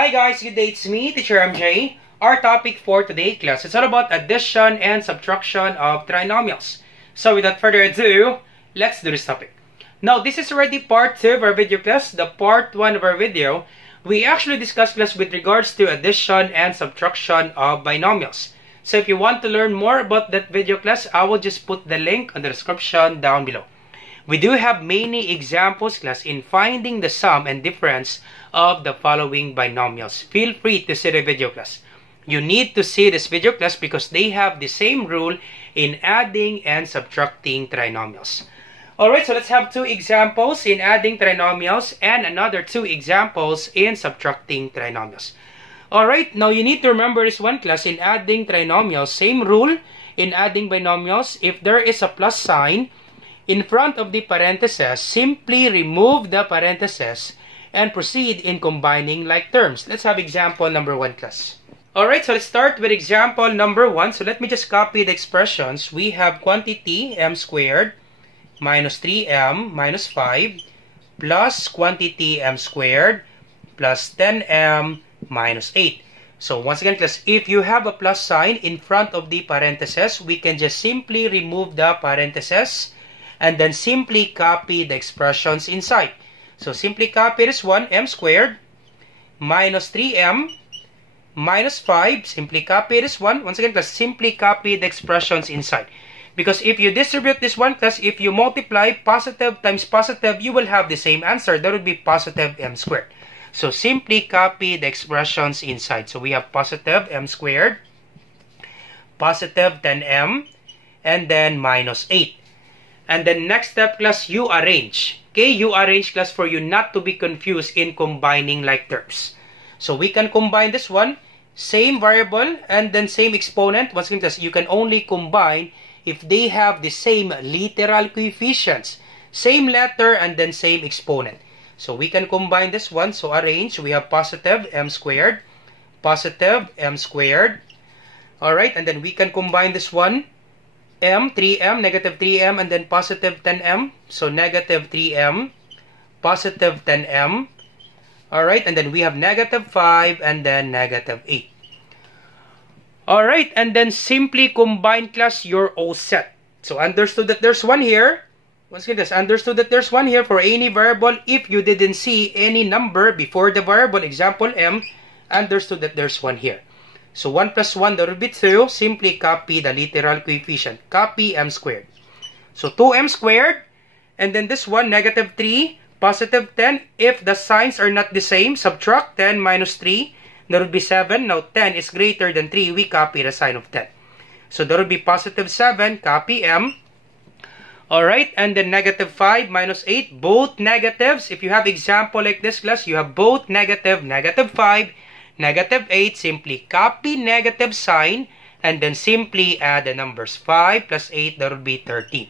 Hi guys, good day, it's me, Teacher MJ. Our topic for today class is all about addition and subtraction of trinomials. So without further ado, let's do this topic. Now this is already part 2 of our video class. The part 1 of our video, we actually discussed class with regards to addition and subtraction of binomials. So if you want to learn more about that video class, I will just put the link in the description down below. We do have many examples class in finding the sum and difference of the following binomials. Feel free to see the video class. You need to see this video class because they have the same rule in adding and subtracting trinomials. Alright, so let's have 2 examples in adding trinomials and another 2 examples in subtracting trinomials. Alright, now you need to remember this one class in adding trinomials. Same rule in adding binomials. If there is a plus sign in front of the parentheses, simply remove the parentheses and proceed in combining like terms. Let's have example number 1 class. Alright, so let's start with example number 1. So let me just copy the expressions. We have quantity m squared minus 3m minus 5 plus quantity m squared plus 10m minus 8. So once again class, if you have a plus sign in front of the parentheses, we can just simply remove the parentheses and then simply copy the expressions inside. So simply copy this one, m squared minus 3m minus 5. Simply copy this one. Once again, class, simply copy the expressions inside. Because if you distribute this one, class, if you multiply positive times positive, you will have the same answer. That would be positive m squared. So simply copy the expressions inside. So we have positive m squared, positive 10m, and then minus 8. And then next step, class, you arrange. Okay, you arrange, class, for you not to be confused in combining like terms. So we can combine this one, same variable, and then same exponent. Once again, class, you can only combine if they have the same literal coefficients. Same letter and then same exponent. So we can combine this one. So arrange, we have positive m squared, positive m squared. Alright, and then we can combine this one. M, 3m, negative 3m, and then positive 10m. So negative 3m, positive 10m. Alright, and then we have negative 5 and then negative 8. Alright, and then simply combine, class, your all set. So understood that there's one here. Once again, just understood that there's one here for any variable. If you didn't see any number before the variable, example m, understood that there's one here. So 1 plus 1, that would be 2. Simply copy the literal coefficient. Copy m squared. So 2m squared. And then this one, negative 3, positive 10. If the signs are not the same, subtract 10 minus 3. That would be 7. Now 10 is greater than 3. We copy the sign of 10. So that would be positive 7. Copy m. Alright. And then negative 5 minus 8. Both negatives. If you have example like this class, you have both negative, negative 5. Negative 8, simply copy negative sign and then simply add the numbers 5 plus 8, that would be 13.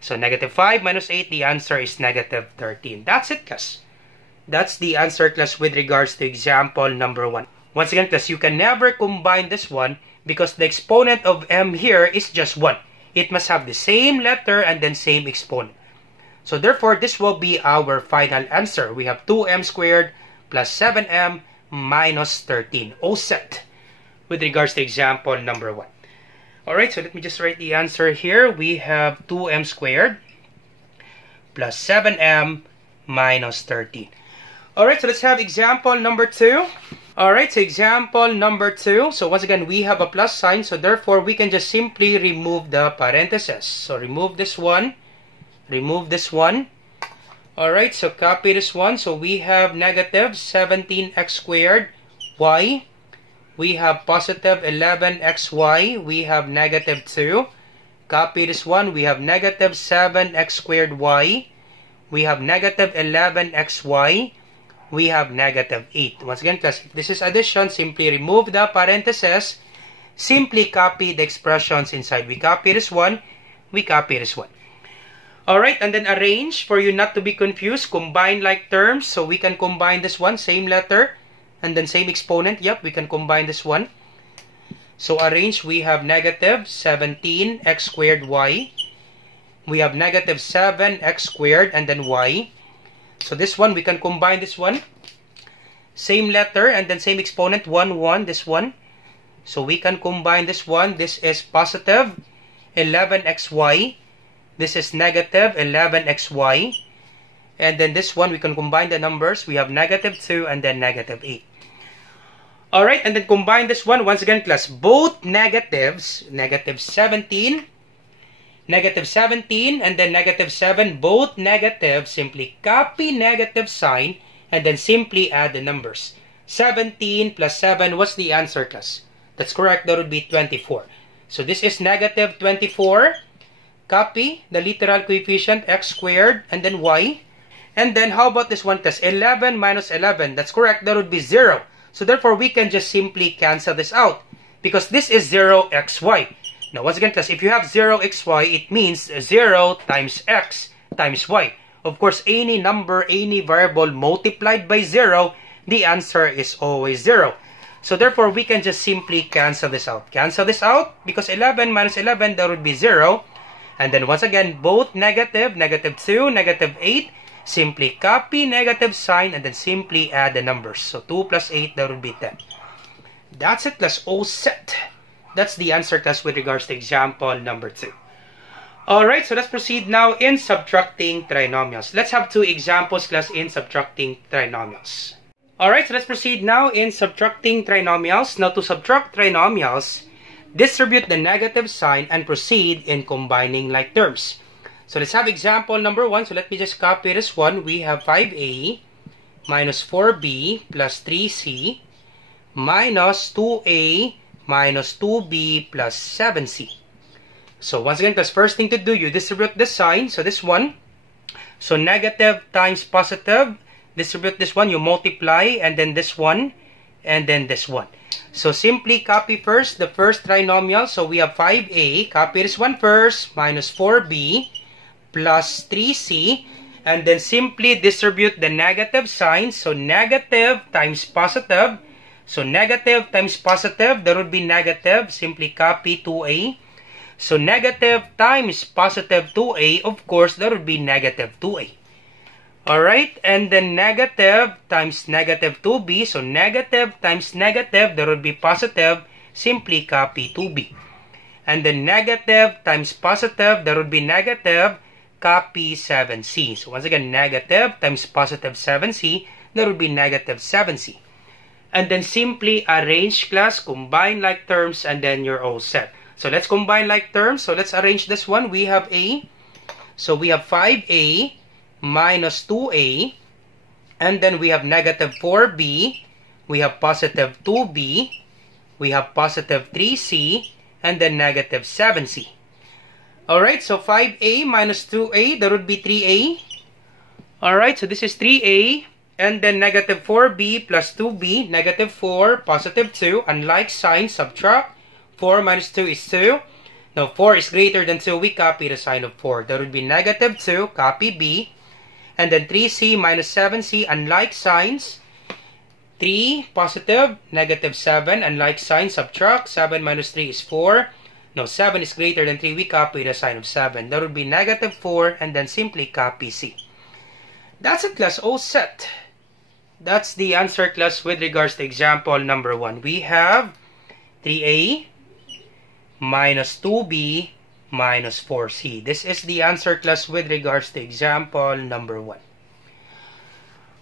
So negative 5 minus 8, the answer is negative 13. That's it, class. That's the answer, class, with regards to example number 1. Once again, class, you can never combine this one because the exponent of m here is just 1. It must have the same letter and then same exponent. So therefore, this will be our final answer. We have 2m squared plus 7m minus 13. All set with regards to example number 1. Alright, so let me just write the answer here. We have 2m squared plus 7m minus 13. Alright, so let's have example number 2. Alright, so example number 2. So once again, we have a plus sign. So therefore, we can just simply remove the parentheses. So remove this one. Remove this one. Alright, so copy this one. So we have negative 17x squared y. We have positive 11xy. We have negative 2. Copy this one. We have negative 7x squared y. We have negative 11xy. We have negative 8. Once again, class, if this is addition, simply remove the parentheses. Simply copy the expressions inside. We copy this one. We copy this one. Alright, and then arrange for you not to be confused. Combine like terms. So we can combine this one, same letter, and then same exponent. Yep, we can combine this one. So arrange, we have negative 17x squared y. We have negative 7x squared and then y. So this one, we can combine this one. Same letter and then same exponent, 1, 1, this one. So we can combine this one. This is positive 11xy. This is negative 11xy. And then this one, we can combine the numbers. We have negative 2 and then negative 8. Alright, and then combine this one. Once again, class, both negatives, negative 17, and then negative 7, both negatives, simply copy negative sign, and then simply add the numbers. 17 plus 7, what's the answer, class? That's correct, that would be 24. So this is negative 24. Copy the literal coefficient, x squared, and then y. And then how about this one, class? 11 minus 11, that's correct, that would be 0. So therefore, we can just simply cancel this out because this is 0xy. Now, once again, class, if you have 0xy, it means 0 times x times y. Of course, any number, any variable multiplied by 0, the answer is always 0. So therefore, we can just simply cancel this out. Cancel this out because 11 minus 11, that would be 0. And then once again, both negative, negative 2, negative 8, simply copy negative sign and then simply add the numbers. So 2 plus 8, that would be 10. That's it, class. All set. That's the answer, class, with regards to example number 2. Alright, so let's proceed now in subtracting trinomials. Let's have 2 examples, class, in subtracting trinomials. Alright, so let's proceed now in subtracting trinomials. Now, to subtract trinomials, distribute the negative sign and proceed in combining like terms. So let's have example number 1. So let me just copy this one. We have 5a minus 4b plus 3c minus 2a minus 2b plus 7c. So once again, the first thing to do, you distribute the sign. So this one. So negative times positive. Distribute this one. You multiply. And then this one. And then this one. So simply copy first the first trinomial. So we have 5a. Copy this one first. Minus 4b. Plus 3c, and then simply distribute the negative sign. So negative times positive. So negative times positive, there would be negative. Simply copy 2a. So negative times positive 2a, of course, there would be negative 2a. Alright, and then negative times negative 2b. So negative times negative, there would be positive. Simply copy 2b. And then negative times positive, there would be negative. Copy 7c. So once again, negative times positive 7c, that would be negative 7c. And then simply arrange, class, combine like terms, and then you're all set. So let's combine like terms. So let's arrange this one. We have a. So we have 5a minus 2a. And then we have negative 4b. We have positive 2b. We have positive 3c. And then negative 7c. Alright, so 5a minus 2a, that would be 3a. Alright, so this is 3a. And then negative 4b plus 2b, negative 4, positive 2. Unlike sign, subtract. 4 minus 2 is 2. Now, 4 is greater than 2. We copy the sign of 4. That would be negative 2, copy b. And then 3c minus 7c, unlike signs. 3, positive, negative 7. Unlike sign, subtract. 7 minus 3 is 4. No, 7 is greater than 3. We copy the sign of 7. That would be negative 4 and then simply copy C. That's it, class. All set. That's the answer, class, with regards to example number 1. We have 3a minus 2b minus 4c. This is the answer, class, with regards to example number 1.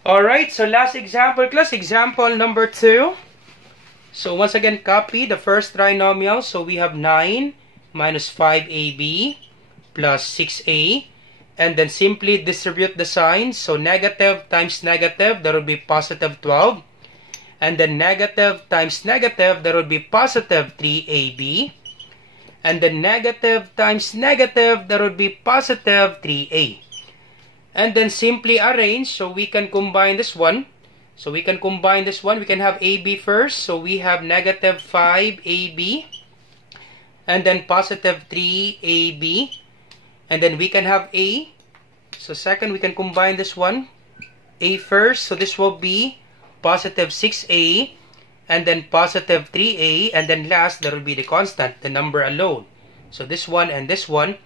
Alright, so last example, class, example number 2. So once again, copy the first trinomial. So we have 9 minus 5ab plus 6a. And then simply distribute the signs. So negative times negative, that would be positive 12. And then negative times negative, that would be positive 3ab. And then negative times negative, that would be positive 3a. And then simply arrange. So we can combine this one. So we can combine this one. We can have AB first. So we have negative 5AB. And then positive 3AB. And then we can have A. So second, we can combine this one. A first. So this will be positive 6A. And then positive 3A. And then last, there will be the constant, the number alone. So this one and this one.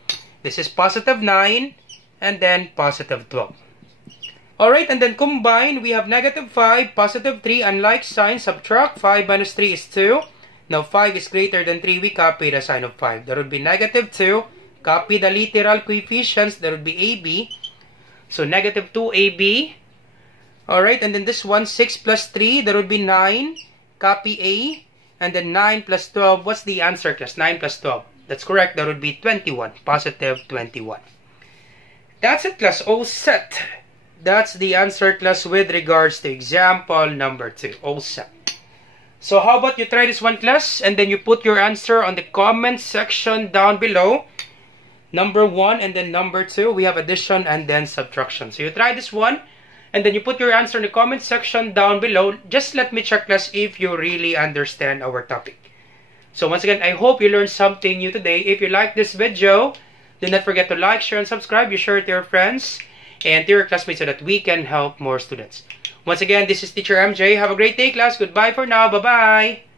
This is positive 9. And then positive 12. Alright, and then combine, we have negative 5, positive 3, unlike sign, subtract, 5 minus 3 is 2. Now 5 is greater than 3, we copy the sign of 5. There would be negative 2, copy the literal coefficients, there would be AB. So negative 2AB. Alright, and then this one, 6 plus 3, there would be 9, copy A. And then 9 plus 12, what's the answer, class? 9 plus 12. That's correct, there would be 21, positive 21. That's it, class, all set. That's the answer, class, with regards to example number 2, all set. So how about you try this one, class, and then you put your answer on the comment section down below. Number 1 and then number 2, we have addition and then subtraction. So you try this one, and then you put your answer in the comment section down below. Just let me check, class, if you really understand our topic. So once again, I hope you learned something new today. If you like this video, do not forget to like, share, and subscribe. You share it to your friends and to your classmates so that we can help more students. Once again, this is Teacher MJ. Have a great day, class. Goodbye for now. Bye-bye.